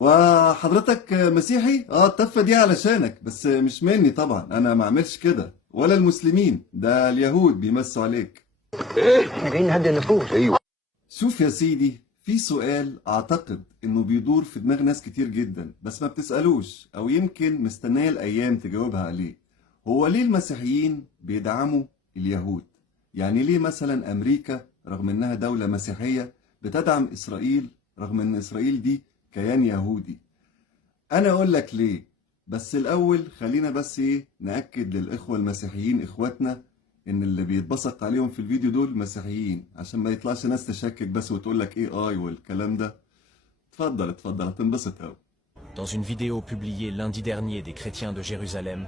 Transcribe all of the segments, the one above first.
وحضرتك مسيحي؟ التفة دي علشانك، بس مش مني طبعا، انا ما اعملش كده، ولا المسلمين، ده اليهود بيمسوا عليك. احنا جايين نهدي النفوس. ايوه. شوف يا سيدي، في سؤال اعتقد انه بيدور في دماغ ناس كتير جدا، بس ما بتسألوش، او يمكن مستنية الايام تجاوبها عليه. هو ليه المسيحيين بيدعموا اليهود؟ يعني ليه مثلا امريكا رغم انها دولة مسيحية بتدعم اسرائيل رغم ان اسرائيل دي كيان يهودي؟ انا اقول لك ليه، بس الاول خلينا بس نأكد للاخوة المسيحيين اخواتنا ان اللي بيتبسط عليهم في الفيديو دول مسيحيين، عشان ما يطلعش ناس تشكك بس وتقول لك اي والكلام ده. اتفضل اتفضل، هتنبسط قوي. Dans une vidéo publiée lundi dernier des chrétiens de Jérusalem.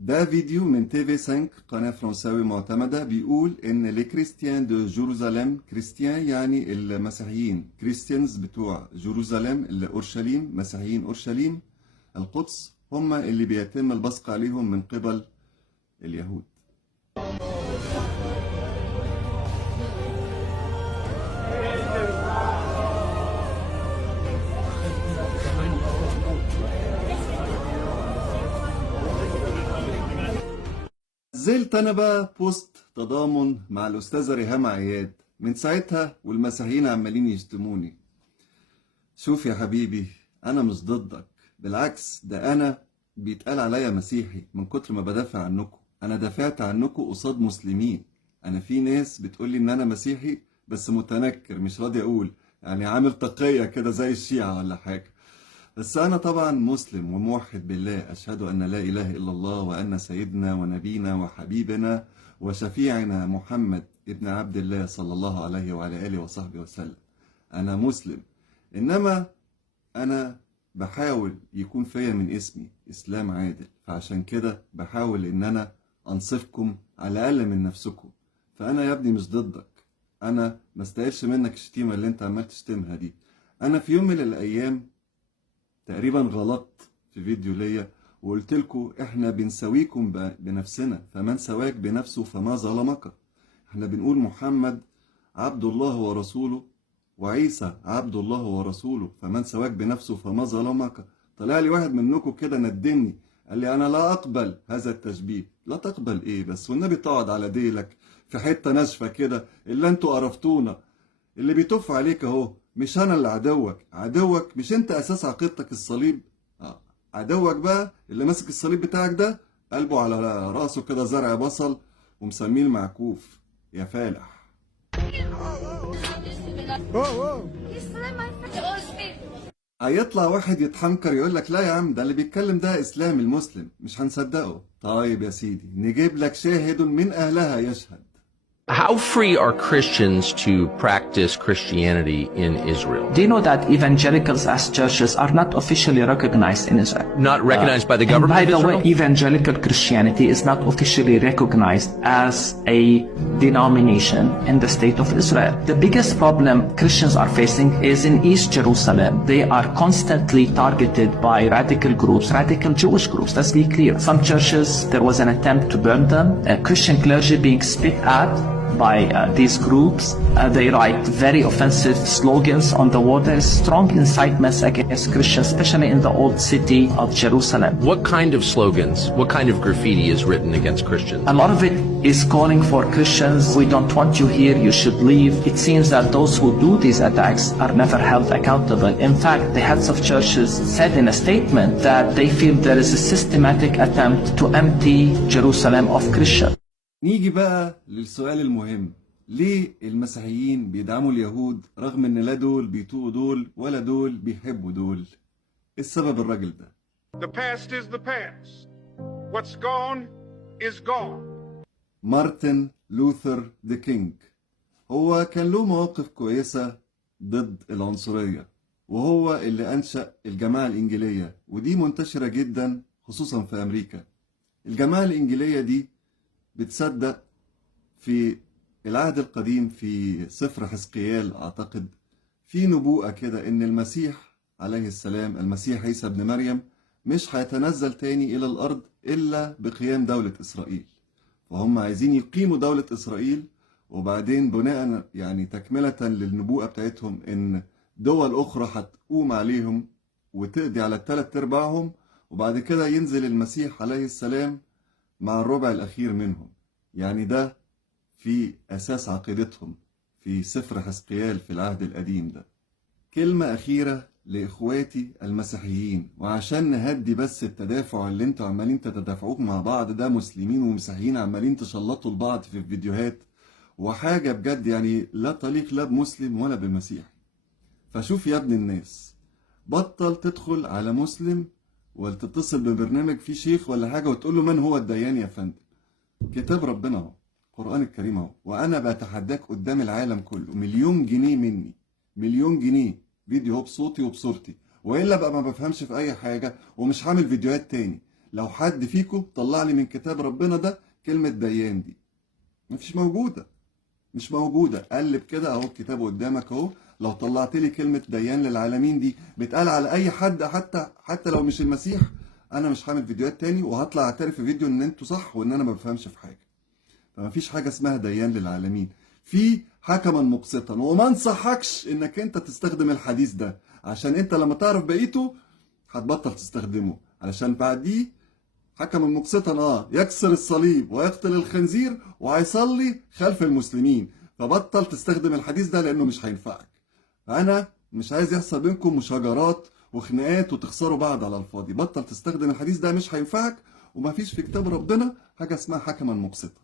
ده فيديو من TV5 قناة فرنساوي معتمدة، بيقول ان لي كريستيان دو جيروزاليم، كريستيان يعني المسيحيين، كريستيانز بتوع جيروزاليم اللي اورشليم، مسيحيين اورشليم القدس، هم اللي بيتم البصق عليهم من قبل اليهود. نزلت انا بقى بوست تضامن مع الاستاذه ريهام عياد، من ساعتها والمسيحيين عمالين يشتموني. شوف يا حبيبي، انا مش ضدك، بالعكس ده انا بيتقال عليا مسيحي من كتر ما بدافع عنكم. انا دافعت عنكم قصاد مسلمين. انا في ناس بتقولي ان انا مسيحي بس متنكر، مش راضي اقول، يعني عامل تقية كده زي الشيعة ولا حاجة. بس أنا طبعا مسلم وموحد بالله، أشهد أن لا إله إلا الله وأن سيدنا ونبينا وحبيبنا وشفيعنا محمد ابن عبد الله صلى الله عليه وعلى آله وصحبه وسلم. أنا مسلم، إنما أنا بحاول يكون فيا من اسمي إسلام عادل، فعشان كده بحاول إن أنا أنصفكم على الأقل من نفسكم. فأنا يا ابني مش ضدك، أنا ما استاهلش منك الشتيمة اللي أنت عمال تشتمها دي. أنا في يوم من الأيام تقريبا غلطت في فيديو ليا وقلت لكم احنا بنساويكم بنفسنا، فمن سواك بنفسه فما ظلمك. احنا بنقول محمد عبد الله ورسوله وعيسى عبد الله ورسوله، فمن سواك بنفسه فما ظلمك. طلع لي واحد منكم كده ندمني، قال لي انا لا اقبل هذا التشبيه. لا تقبل ايه بس، والنبي تقعد على ديلك في حته ناشفه كده، اللي انتوا قرفتونا. اللي بيتف عليك اهو، مش انا اللي عدوك مش انت اساس عقيدتك الصليب. عدوك بقى اللي ماسك الصليب بتاعك ده قلبه على راسه كده زرع بصل ومسميه المعكوف يا فالح. هيطلع واحد يتحنكر يقول لك لا يا عم، ده اللي بيتكلم ده اسلام المسلم، مش هنصدقه. طيب يا سيدي، نجيب لك شاهد من اهلها يشهد. How free are Christians to practice Christianity in Israel? Do you know that evangelicals as churches are not officially recognized in Israel? Not recognized by the government By of the Israel? way, evangelical Christianity is not officially recognized as a denomination in the state of Israel. The biggest problem Christians are facing is in East Jerusalem. They are constantly targeted by radical groups, radical Jewish groups. Let's be clear. Some churches, there was an attempt to burn them. Christian clergy being spit at by these groups. They write very offensive slogans on the wall. There is strong incitements against Christians, especially in the old city of Jerusalem. What kind of slogans, what kind of graffiti is written against Christians? A lot of it is calling for Christians, we don't want you here, you should leave. It seems that those who do these attacks are never held accountable. In fact, the heads of churches said in a statement that they feel there is a systematic attempt to empty Jerusalem of Christians. نيجي بقى للسؤال المهم، ليه المسيحيين بيدعموا اليهود رغم ان لا دول بيطوقوا دول ولا دول بيحبوا دول؟ السبب الراجل ده. The past is the past. What's gone is gone. مارتن لوثر ذا كينج. هو كان له مواقف كويسة ضد العنصرية، وهو اللي أنشأ الجماعة الإنجيلية، ودي منتشرة جدا خصوصا في أمريكا. الجماعة الإنجيلية دي بتصدق في العهد القديم في سفر حزقيال أعتقد في نبوءة كده إن المسيح عليه السلام، المسيح عيسى ابن مريم، مش هيتنزل تاني إلى الأرض إلا بقيام دولة إسرائيل. فهم عايزين يقيموا دولة إسرائيل، وبعدين بناء يعني تكملة للنبوءة بتاعتهم ان دول اخرى هتقوم عليهم وتقضي على الثلاث ارباعهم، وبعد كده ينزل المسيح عليه السلام مع الربع الاخير منهم. يعني ده في اساس عقيدتهم في سفر حزقيال في العهد القديم ده. كلمة اخيرة لاخواتي المسيحيين، وعشان نهدي بس التدافع اللي انتوا عمالين تتدافعوه مع بعض ده، مسلمين ومسيحيين عمالين تشلطوا لبعض في الفيديوهات، وحاجة بجد يعني لا تليق لا بمسلم ولا بمسيحي. فشوف يا ابن الناس، بطل تدخل على مسلم وتتصل ببرنامج فيه شيخ ولا حاجة وتقول له من هو الديان يا فندم. كتاب ربنا اهو، القرآن الكريم اهو، وانا بتحداك قدام العالم كله، 1,000,000 جنيه مني، 1,000,000 جنيه فيديو هو بصوتي وبصورتي، والا بقى ما بفهمش في اي حاجة ومش هعمل فيديوهات تاني. لو حد فيكم طلع لي من كتاب ربنا ده كلمة ديان دي، مفيش موجودة، مش موجودة. قلب كده اهو الكتاب قدامك اهو، لو طلعت لي كلمة ديان للعالمين دي بتقال على اي حد، حتى لو مش المسيح، انا مش هعمل فيديوهات تاني، وهطلع اعترف في فيديو ان انتوا صح وان انا ما بفهمش في حاجة. فمفيش حاجة اسمها ديان للعالمين، في حكما مقسطا. وما انصحكش انك انت تستخدم الحديث ده، عشان انت لما تعرف بقيته هتبطل تستخدمه، علشان بعديه حكما مقسطا يكسر الصليب ويقتل الخنزير وهيصلي خلف المسلمين. فبطل تستخدم الحديث ده لانه مش هينفعك. انا مش عايز يحصل بينكم مشاجرات وخناقات وتخسروا بعض على الفاضي. بطل تستخدم الحديث ده، مش هينفعك، ومفيش في كتاب ربنا حاجة اسمها حكما مقسطا.